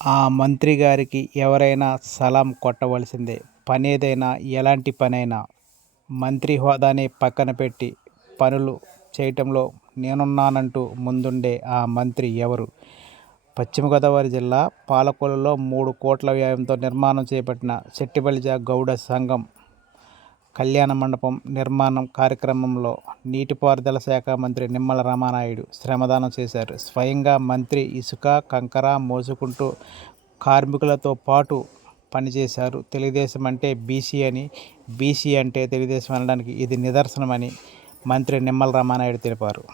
ఆ మంత్రి గారికి ఎవరైనా సలాం కొట్టవలసిందే. పనేదైనా ఎలాంటి పనైనా మంత్రి హోదాని పక్కన పెట్టి పనులు చేయటంలో నేనున్నానంటూ ముందుండే ఆ మంత్రి ఎవరు? పశ్చిమ గోదావరి జిల్లా పాలకొల్లులో మూడు కోట్ల వ్యయంతో నిర్మాణం చేపట్టిన శెట్టిబలిజ గౌడ సంఘం కళ్యాణ మండపం నిర్మాణం కార్యక్రమంలో నీటిపారుదల శాఖ మంత్రి నిమ్మల రామానాయుడు శ్రమదానం చేశారు. స్వయంగా మంత్రి ఇసుక కంకర మోసుకుంటూ కార్మికులతో పాటు పనిచేశారు. తెలుగుదేశం అంటే బీసీ అని బీసీ అంటే తెలుగుదేశం అనడానికి ఇది నిదర్శనమని మంత్రి నిమ్మల రామానాయుడు తెలిపారు.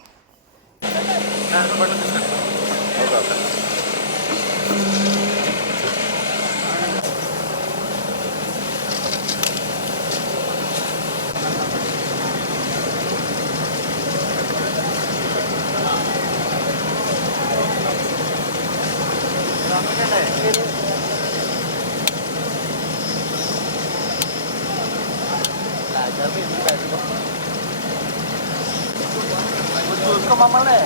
చూసుకో మమ్మల్ని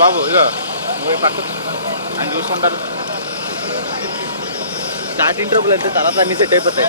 బాబు ఇగో నువ్వు పక్క ఆయన చూసుకుంటారు. స్టార్టింగ్ ట్రబుల్ అయితే తర్వాత అన్ని సెట్ అయిపోతాయి.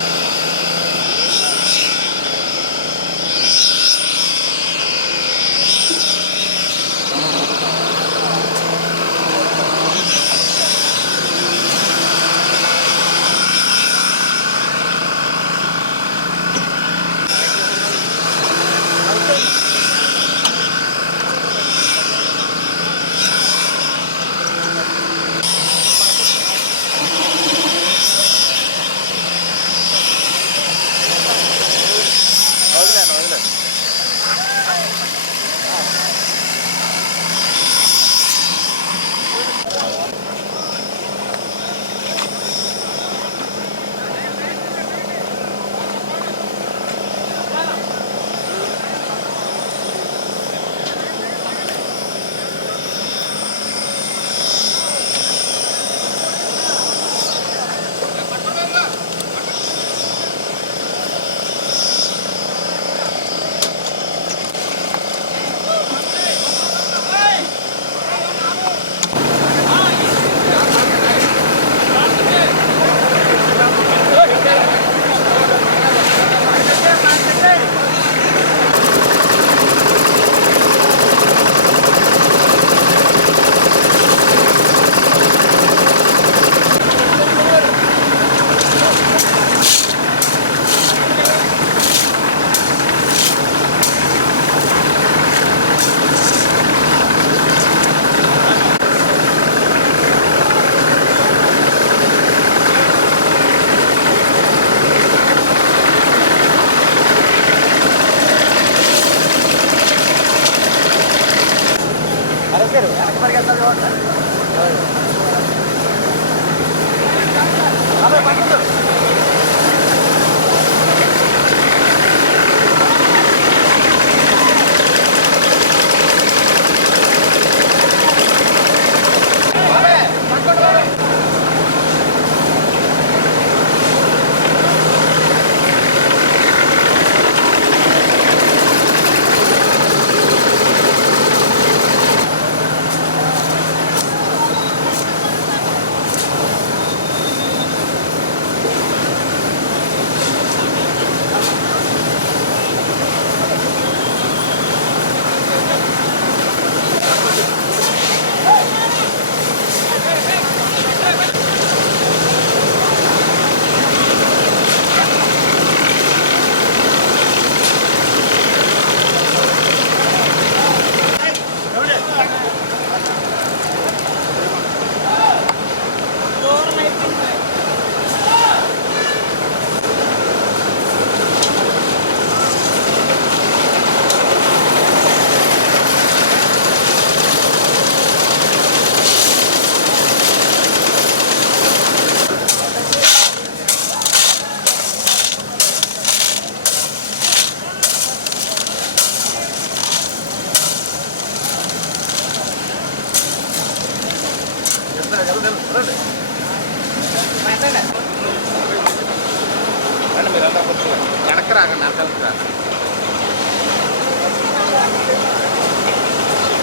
వెనక్కి రాక వెనకాలకి రా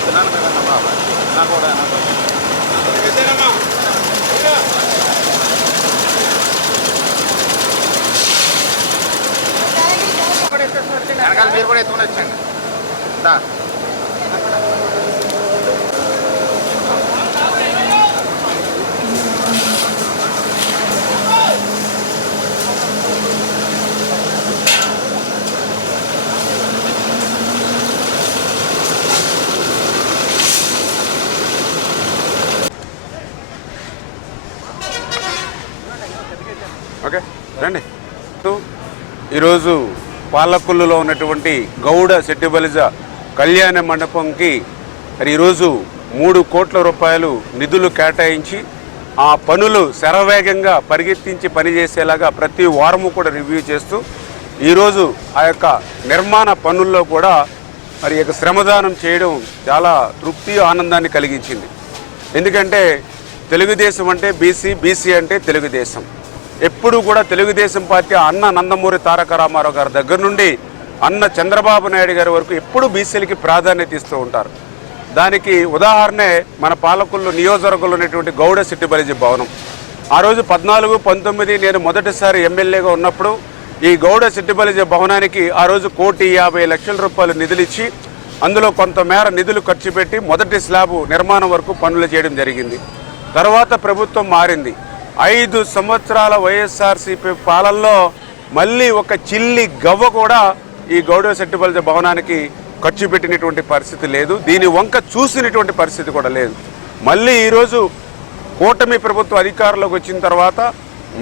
తిన్నాను కదన్నా బాబా నాకు కూడా వెనకాల మీరు కూడా ఎత్తుకుని వచ్చండి ఈరోజు పాలకొల్లులో ఉన్నటువంటి గౌడ సెట్టిబలిజ కళ్యాణ మండపంకి మరి ఈరోజు మూడు కోట్ల రూపాయలు నిధులు కేటాయించి ఆ పనులు శరవేగంగా పరిగెత్తించి పనిచేసేలాగా ప్రతి వారము కూడా రివ్యూ చేస్తూ ఈరోజు ఆ యొక్క నిర్మాణ పనుల్లో కూడా మరి యొక్క శ్రమదానం చేయడం చాలా తృప్తి ఆనందాన్ని కలిగించింది. ఎందుకంటే తెలుగుదేశం అంటే బీసీ బీసీ అంటే తెలుగుదేశం. ఎప్పుడూ కూడా తెలుగుదేశం పార్టీ అన్న నందమూరి తారక రామారావు గారి దగ్గర నుండి అన్న చంద్రబాబు నాయుడు గారి వరకు ఎప్పుడూ బీసీలకి ప్రాధాన్యత ఇస్తూ ఉంటారు. దానికి ఉదాహరణే మన పాలకుల్లో నియోజకవర్గంలో ఉన్నటువంటి గౌడ సిట్టిబలిజీ భవనం. ఆ రోజు పద్నాలుగు పంతొమ్మిది నేను మొదటిసారి ఎమ్మెల్యేగా ఉన్నప్పుడు ఈ గౌడ సిట్టిబలిజీ భవనానికి ఆ రోజు కోటి యాభై లక్షల రూపాయలు నిధులిచ్చి అందులో కొంతమేర నిధులు ఖర్చు పెట్టి మొదటి స్లాబు నిర్మాణం వరకు పనులు చేయడం జరిగింది. తర్వాత ప్రభుత్వం మారింది. ఐదు సంవత్సరాల వైఎస్ఆర్సీపీ పాలనలో మళ్ళీ ఒక చిల్లి గవ్వ కూడా ఈ గౌడ శెట్టిపల్లి భవనానికి ఖర్చు పెట్టినటువంటి పరిస్థితి లేదు. దీని వంక చూసినటువంటి పరిస్థితి కూడా లేదు. మళ్ళీ ఈరోజు కూటమి ప్రభుత్వ అధికారంలోకి వచ్చిన తర్వాత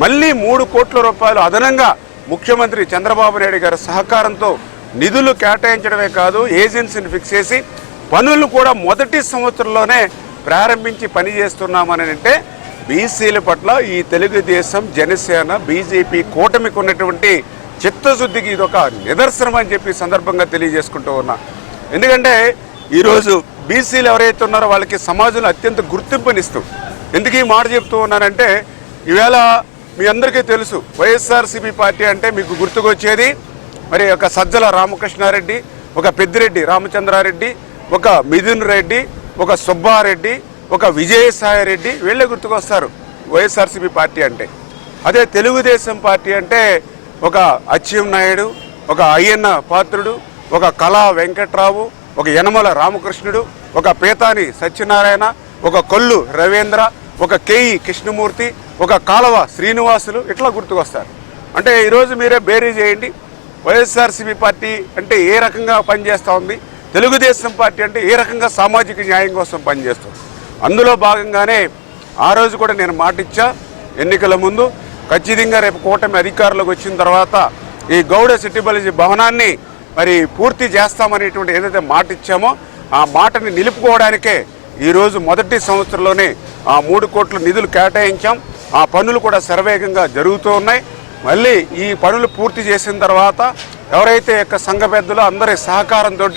మళ్ళీ మూడు కోట్ల రూపాయలు అదనంగా ముఖ్యమంత్రి చంద్రబాబు నాయుడు గారి సహకారంతో నిధులు కేటాయించడమే కాదు ఏజెన్సీని ఫిక్స్ చేసి పనులు కూడా మొదటి సంవత్సరంలోనే ప్రారంభించి పనిచేస్తున్నామని అంటే బీసీల పట్ల ఈ తెలుగుదేశం జనసేన బీజేపీ కూటమికి ఉన్నటువంటి చిత్తశుద్ధికి ఇది ఒక నిదర్శనం అని చెప్పి సందర్భంగా తెలియజేసుకుంటూ ఉన్నా. ఎందుకంటే ఈరోజు బీసీలు ఎవరైతే ఉన్నారో వాళ్ళకి సమాజంలో అత్యంత గుర్తింపునిస్తూ. ఎందుకు ఈ మాట చెప్తూ ఉన్నానంటే ఈవేళ మీ అందరికీ తెలుసు వైఎస్ఆర్సీపీ పార్టీ అంటే మీకు గుర్తుకొచ్చేది మరి ఒక సజ్జల రామకృష్ణారెడ్డి ఒక పెద్దిరెడ్డి రామచంద్రారెడ్డి ఒక మిథున్ రెడ్డి ఒక సుబ్బారెడ్డి ఒక విజయసాయి రెడ్డి వీళ్ళే గుర్తుకొస్తారు. వైఎస్ఆర్సీపీ పార్టీ అంటే. అదే తెలుగుదేశం పార్టీ అంటే ఒక అచ్చెం నాయుడు ఒక అయ్యన్న పాత్రుడు ఒక కళా వెంకట్రావు ఒక యనమల రామకృష్ణుడు ఒక పేతాని సత్యనారాయణ ఒక కొల్లు రవీంద్ర ఒక కేఈ కృష్ణమూర్తి ఒక కాలవ శ్రీనివాసులు ఇట్లా గుర్తుకొస్తారు. అంటే ఈరోజు మీరే బేరీ చేయండి. వైఎస్ఆర్సీపీ పార్టీ అంటే ఏ రకంగా పనిచేస్తూ ఉంది? తెలుగుదేశం పార్టీ అంటే ఏ రకంగా సామాజిక న్యాయం కోసం పనిచేస్తుంది? అందులో భాగంగానే ఆ రోజు కూడా నేను మాటిచ్చా. ఎన్నికల ముందు ఖచ్చితంగా రేపు కూటమి అధికారులకు వచ్చిన తర్వాత ఈ గౌడ సిట్టిబలిజీ భవనాన్ని మరి పూర్తి చేస్తామనేటువంటి ఏదైతే మాట ఇచ్చామో ఆ మాటని నిలుపుకోవడానికే ఈరోజు మొదటి సంవత్సరంలోనే ఆ మూడు కోట్ల నిధులు కేటాయించాం. ఆ పనులు కూడా శరవేగంగా జరుగుతూ ఉన్నాయి. మళ్ళీ ఈ పనులు పూర్తి చేసిన తర్వాత ఎవరైతే యొక్క సంఘ పెద్దలు అందరి సహకారంతో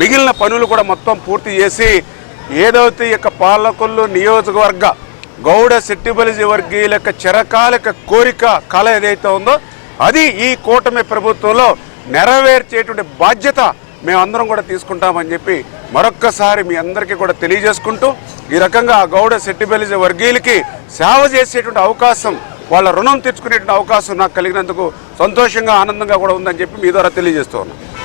మిగిలిన పనులు కూడా మొత్తం పూర్తి చేసి ఏదైతే ఈ యొక్క పాలకొల్లు నియోజకవర్గ గౌడ సెట్టిబలిజి వర్గీయుల యొక్క చిరకాలిక కోరిక కళ ఏదైతే ఉందో అది ఈ కూటమి ప్రభుత్వంలో నెరవేర్చేటువంటి బాధ్యత మేమందరం కూడా తీసుకుంటామని చెప్పి మరొక్కసారి మీ అందరికీ కూడా తెలియజేసుకుంటూ ఈ రకంగా గౌడ సెట్టిబలిజి వర్గీయులకి సేవ చేసేటువంటి అవకాశం వాళ్ళ రుణం తెచ్చుకునేటువంటి అవకాశం నాకు కలిగినందుకు సంతోషంగా ఆనందంగా కూడా ఉందని చెప్పి మీ ద్వారా తెలియజేస్తూ ఉన్నాను